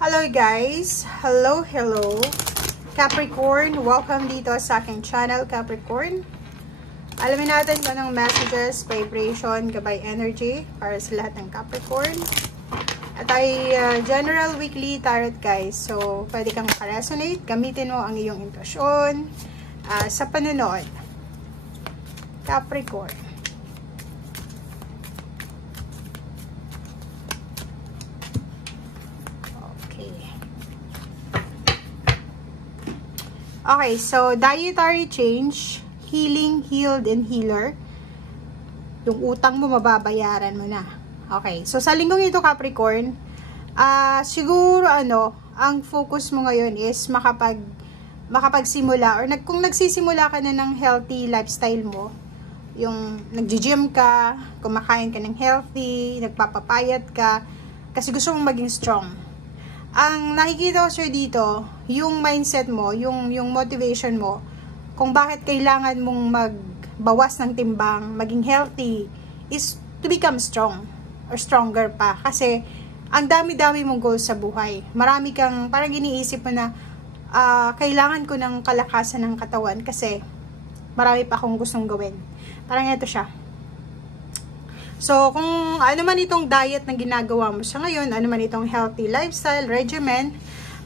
Hello guys! Hello! Capricorn, welcome dito sa aking channel, Capricorn. Alamin natin kung anong messages, vibration, gabay energy para sa lahat ng Capricorn. At ay general weekly tarot guys. So, pwede kang makaresonate. Gamitin mo ang iyong intuition sa panonood. Capricorn. Okay, so dietary change, healing, healed, and healer. Yung utang mo, mababayaran mo na. Okay, so sa linggong ito, Capricorn, siguro ang focus mo ngayon is makapagsimula or kung nagsisimula ka na ng healthy lifestyle mo, yung nagji-gym ka, kumakain ka ng healthy, nagpapapayat ka, kasi gusto mong maging strong. Ang nakikita ko sir dito, yung mindset mo, yung motivation mo, kung bakit kailangan mong magbawas ng timbang, maging healthy, is to become strong or stronger pa. Kasi ang dami-dami mong goals sa buhay. Marami kang, parang iniisip mo na kailangan ko ng kalakasan ng katawan kasi marami pa akong gustong gawin. Parang ito siya. So, kung ano man itong diet na ginagawa mo sa ngayon, ano man itong healthy lifestyle, regimen,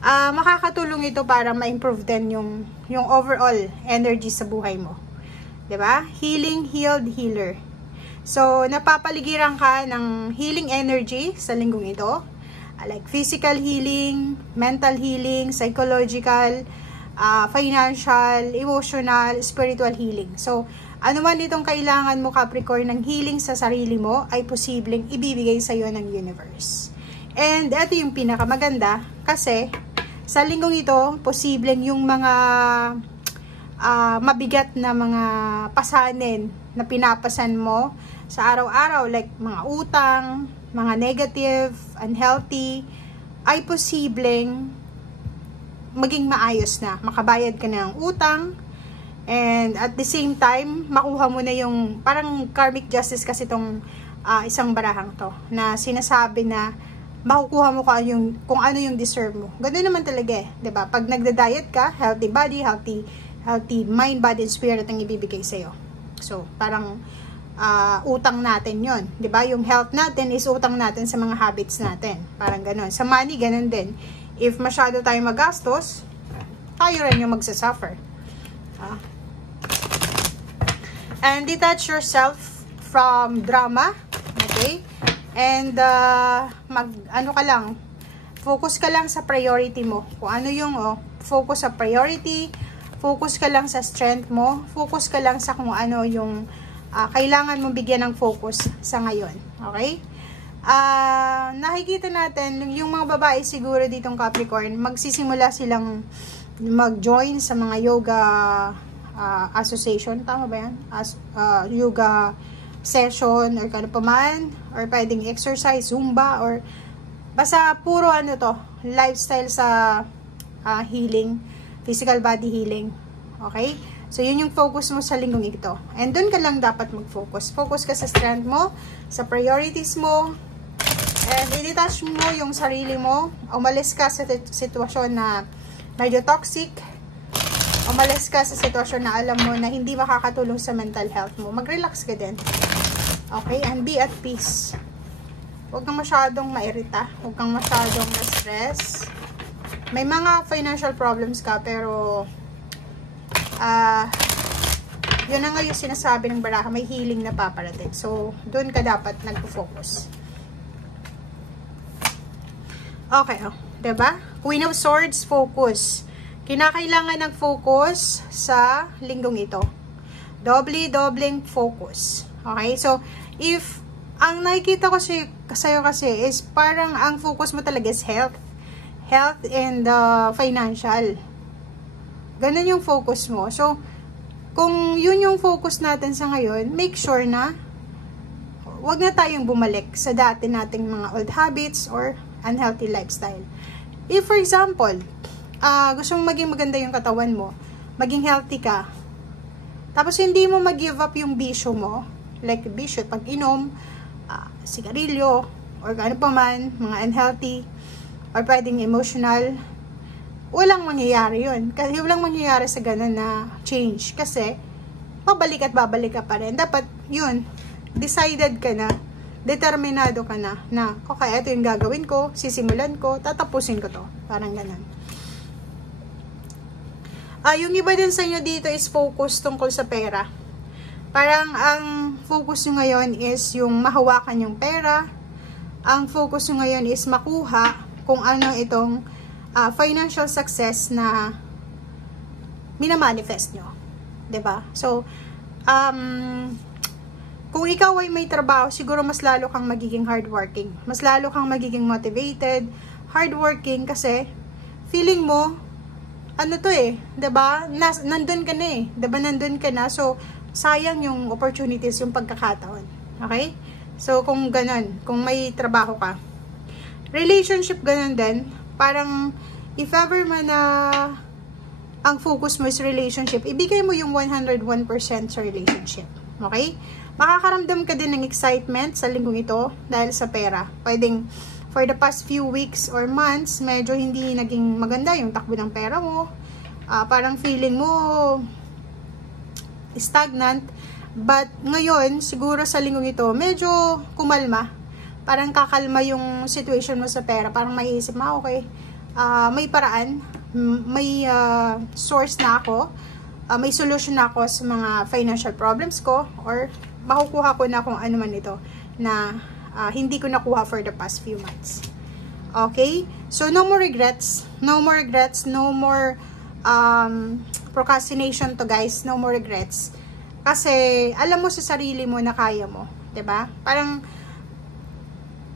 makakatulong ito para ma-improve din yung overall energy sa buhay mo. 'Di ba? Healing, healed, healer. So, napapaligiran ka ng healing energy sa linggong ito. Like physical healing, mental healing, psychological, financial, emotional, spiritual healing. So, ano man itong kailangan mo, Capricorn, ng healing sa sarili mo, ay posibleng ibibigay sa iyo ng universe. And ito yung pinakamaganda, kasi sa linggong ito, posibleng yung mga mabigat na mga pasanin na pinapasan mo sa araw-araw, like mga utang, mga negative, unhealthy, ay posibleng maging maayos na. Makabayad ka na ng utang, and at the same time, makuha mo na yung, parang karmic justice kasi itong isang barahang to, na sinasabi na makukuha mo kung ano yung deserve mo. Ganoon naman talaga eh, 'di ba? Pag nagda-diet ka, healthy body, healthy mind, body, and spirit ang ibibigay sa iyo. So, parang utang natin 'yon, 'di ba? Yung health natin is utang natin sa mga habits natin. Parang ganoon. Sa money, ganoon din. If masyado tayong magastos, tayo rin yung magsasuffer. And detach yourself from drama, okay? And focus ka lang sa priority mo. Kung ano yung focus sa priority, focus ka lang sa strength mo, focus ka lang sa kung ano yung kailangan mong bigyan ng focus sa ngayon, okay? Nakikita natin yung mga babae siguro ditong Capricorn, magsisimula silang mag-join sa mga yoga association, tama ba yan? Yoga session or kano pa man, or pwedeng exercise, zumba, or basta puro lifestyle sa healing, physical body healing, okay? So yun yung focus mo sa linggong ito, and dun ka lang dapat mag-focus. Focus ka sa strength mo, sa priorities mo, and i-detach mo yung sarili mo. Umalis ka sa sitwasyon na medyo toxic, umalis ka sa sitwasyon na alam mo na hindi makakatulong sa mental health mo. Mag-relax ka din. Okay? And be at peace. Huwag kang masyadong mairita. Huwag kang masyadong na-stress. May mga financial problems ka, pero yun na nga yung sinasabi ng baraha, may healing na paparating. So, doon ka dapat nag-focus. Okay, diba? Queen of Swords, focus. Kinakailangan ng focus sa linggong ito. Dobleng focus. Okay? So, if ang nakikita ko sa'yo kasi is parang ang focus mo talaga is health. Health and financial. Ganun yung focus mo. So, kung yun yung focus natin sa ngayon, make sure na wag na tayong bumalik sa dati nating mga old habits or unhealthy lifestyle. If, for example, gusto mong maging maganda yung katawan mo, maging healthy ka, tapos hindi mo mag-give up yung bisyo mo, like bisyo, pag-inom, sigarilyo, or ano pa man, mga unhealthy, or pwedeng emotional, walang mangyayari yun. Kasi walang mangyayari sa ganun na change. Kasi, babalik at babalik ka pa rin. Dapat, yun, decided ka na, determinado ka na, okay, ito yung gagawin ko, sisimulan ko, tatapusin ko to. Parang ganun. Yung iba din sa inyo dito is focus tungkol sa pera. Parang, ang focus nyo ngayon is yung mahawakan yung pera. Ang focus nyo ngayon is makuha kung ano itong financial success na minamanifest nyo. 'Di ba? So, kung ikaw ay may trabaho, siguro mas lalo kang magiging hardworking. Mas lalo kang magiging motivated, hardworking, kasi feeling mo, ano to eh, 'di ba? Nandun ka na eh. 'Di ba nandun ka na? So, sayang yung opportunities, yung pagkakataon. Okay? So, kung ganun, kung may trabaho ka. Relationship, ganun din. Parang, if ever man na ang focus mo is relationship, ibigay mo yung 101% sa relationship. Okay? Makakaramdam ka din ng excitement sa linggong ito dahil sa pera. Pwedeng, for the past few weeks or months, medyo hindi naging maganda yung takbo ng pera mo. Parang feeling mo stagnant. But ngayon, siguro sa linggong ito, medyo kumalma. Parang kakalma yung situation mo sa pera. Parang maiisip mo, okay, may paraan, may source na ako, may solution na ako sa mga financial problems ko, or makukuha ko na kung ano man ito na hindi ko nakuha for the past few months. Okay? So, no more regrets. No more regrets. No more procrastination to, guys. No more regrets. Kasi, alam mo sa sarili mo na kaya mo. 'Di ba? Parang,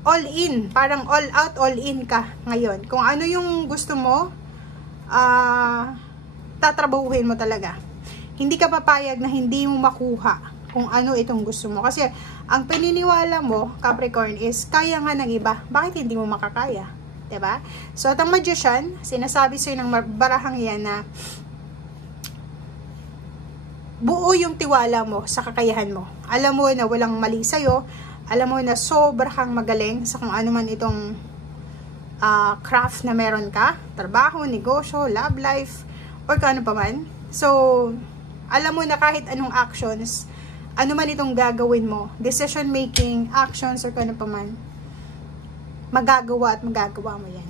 all in. Parang all out, all in ka ngayon. Kung ano yung gusto mo, tatrabahuhin mo talaga. Hindi ka papayag na hindi mo makuha kung ano itong gusto mo. Kasi, ang paniniwala mo, Capricorn, is kaya nga ng iba. Bakit hindi mo makakaya? 'Di ba? So, at ang Magician, sinasabi sa'yo ng barahang yan na buo yung tiwala mo sa kakayahan mo. Alam mo na walang mali sa'yo. Alam mo na sobrang magaling sa kung ano man itong craft na meron ka. Trabaho, negosyo, love life, or kung ano pa man. So, alam mo na kahit anong actions, ano man itong gagawin mo, decision making, actions, or kung ano pa man, magagawa at magagawa mo yan.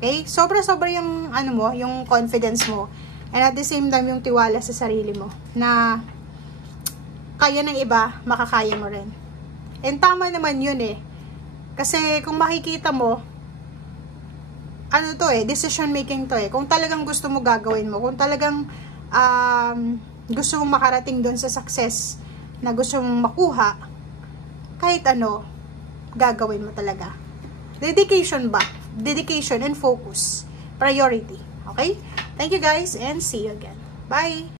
Okay? Sobra-sobra yung, ano mo, yung confidence mo. And at the same time, yung tiwala sa sarili mo. Na kaya ng iba, makakaya mo rin. And tama naman yun eh. Kasi kung makikita mo, ano to eh, decision making to eh. Kung talagang gusto mo gagawin mo, kung talagang gusto mong makarating doon sa success na gusto mong makuha, kahit ano, gagawin mo talaga. Dedication ba? Dedication and focus. Priority. Okay? Thank you guys and see you again. Bye!